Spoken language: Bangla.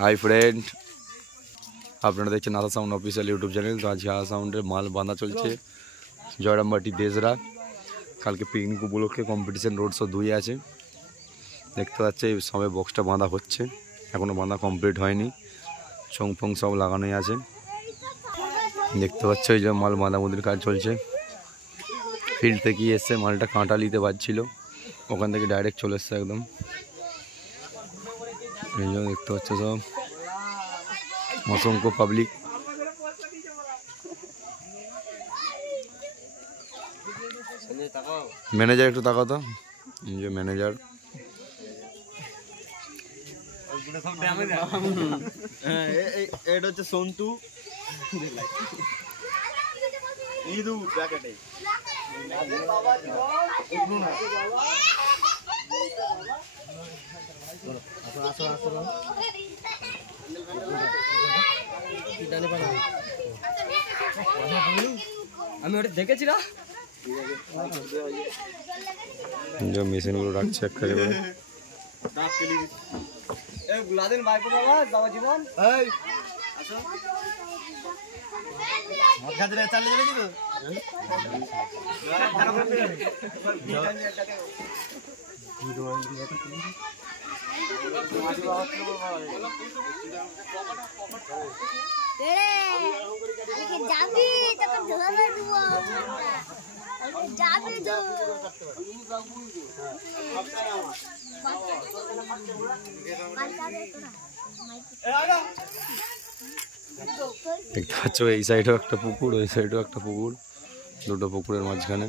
हाई फ्रेंड আপনারা দেখছেন আশা সাউন্ড অফিসিয়াল ইউটিউব চ্যানেল। তো আজকে আশা সাউন্ডের মাল বাঁধা চলছে জয়রামবাটি দেশরা। কালকে পিকনিক উপলক্ষে কম্পিটিশন রোড শো 2 আছে। দেখতে পাচ্ছে সবে বক্সটা বাঁধা হচ্ছে, এখনও বাঁধা কমপ্লিট হয়নি। চং ফং সব লাগানোই আছে। দেখতে পাচ্ছ এই যে মাল বাঁধাবুঁধির কাজ চলছে। ফিল্ড থেকেই এসছে, মালটা কাঁটালিতে বাজছিল, ওখান থেকে ডাইরেক্ট চলে এসছে একদম। এই জন্য দেখতে পাচ্ছ সব অসংখ্য পাবলিক। ম্যানেজার একটু তাকাও তো, যে ম্যানেজার এটা হচ্ছে সন্তু ইদু ব্র্যাকেটে আমি ওটা দেখেছি না, যে মেশিনগুলো রাখছে এক করে করে। দেখতে পাচ্ছ এই সাইডেও একটা পুকুর, ওই সাইডেও একটা পুকুর, দুটো পুকুরের মাঝখানে।